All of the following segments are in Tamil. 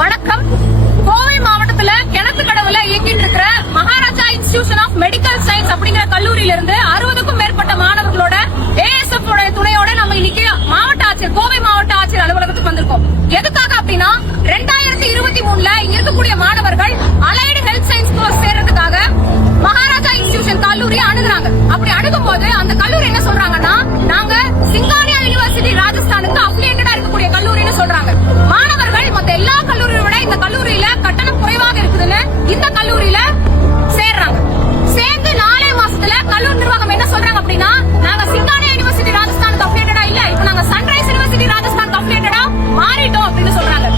வணக்கம். கோவை மாவட்டத்துல கிணத்துக்கடவுல இயங்கிட்டு இருக்கிற Maharaja institution of medical science அப்படிங்கிற கல்லூரியில இருந்து 60க்கும் மேற்பட்ட மாணவர்களோட ASF துணையோட நம்ம இன்னைக்கு கோவை மாவட்ட ஆட்சியர் அலுவலகத்துக்கு வந்திருக்கோம். எதுக்காக அப்படின்னா 2023ல இருக்கக்கூடிய மாணவர்கள் அலைடு ஹெல்த் சயின்ஸ் கோர்ஸ் சேர்றதுக்காக மகாராஜா இன்ஸ்டிடியூஷன் கல்லூரி அணுகுறாங்க. அப்படி அணுகும் போது அந்த கல்லூரி என்ன சொல்றாங்கன்னா, நாங்க சிங்கானியா யூனிவர்சிட்டி ராஜஸ்தானுக்கு அஃபிலியேட்டடா இருக்கக்கூடிய கல்லூரின்னு சொல்றாங்க. மாணவர்கள் மத்த எல்லா கல்லூரியை விட இந்த கல்லூரியில கட்டணம் குறைவாக இருக்குதுன்னு இந்த கல்லூரியில சேர்றாங்க. சேர்ந்து 4 மாசத்துல கல்லூரி நிர்வாகம் என்ன சொல்றாங்க அப்படின்னா, நாங்க சிங்கானியா யூனிவர்சிட்டி ராஜஸ்தானுக்கு அஃபிலியேட்டடா இல்ல, இப்ப நாங்க சன்ரைஸ் யூனிவர்சிட்டி ராஜஸ்தானுக்கு அஃபிலியேட்டடா மாறிட்டோம் அப்படின்னு சொல்றாங்க.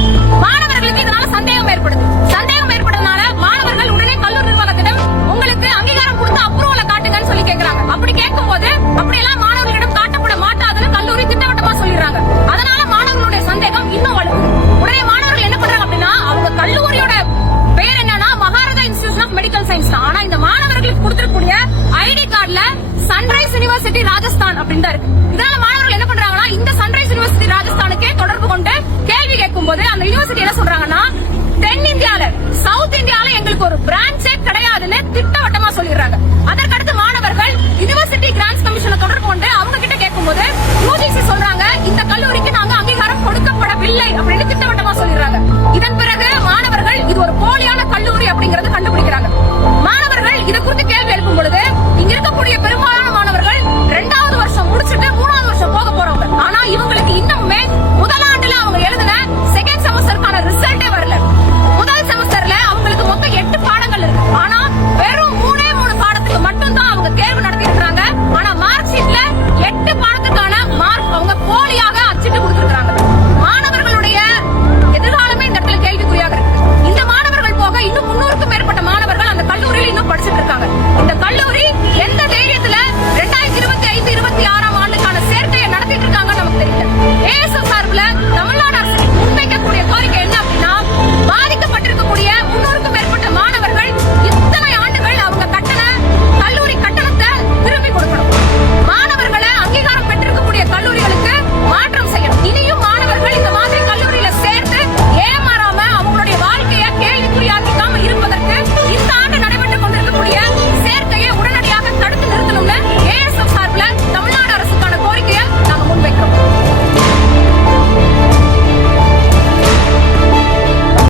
மாணவர்களுக்கு இதனால சந்தேகம் ஏற்படுது. சந்தேகம் ஏற்படுறதுனால மாணவர்கள் உடனே கல்லூரி நிர்வாகத்திடம் உங்களுக்கு அங்கீகாரம் கொடுத்து அப்ரூவலை காட்டுங்கன்னு சொல்லி கேட்கறாங்க. அப்படி கேட்கும் போது அப்படியெல்லாம் மாணவர்களிடம் காட்டப்பட மாட்டாதுன்னு கல்லூரி திட்டவட்டமா சொல்லிடுறாங்க. அதனால மாணவர்களுடைய சந்தேகம் இன்னும் வலுக்குது. உடனே மாணவர்கள் என்ன பண்றாங்க அப்படின்னா, அவங்க கல்லூரியோட பெயர் என்னன்னா Maharaja institution of medical science தான். ஆனா இந்த மாணவர்களுக்கு கொடுத்திருக்கக்கூடிய ஐடி கார்டுல சன்ரைஸ் யூனிவர்சிட்டி ராஜஸ்தான் அப்படின்னு தான் இருக்கு. இதனால மாணவர்கள் என்ன பண்றாங்கன்னா, இந்த சன்ரைஸ் யூனிவர்சிட்டி ராஜஸ்தானுக்கே தொடர்பு கொண்டு கேள்வி கேட்கும் போது அந்த யூனிவர்சிட்டி என்ன சொல்றாங்கன்னா,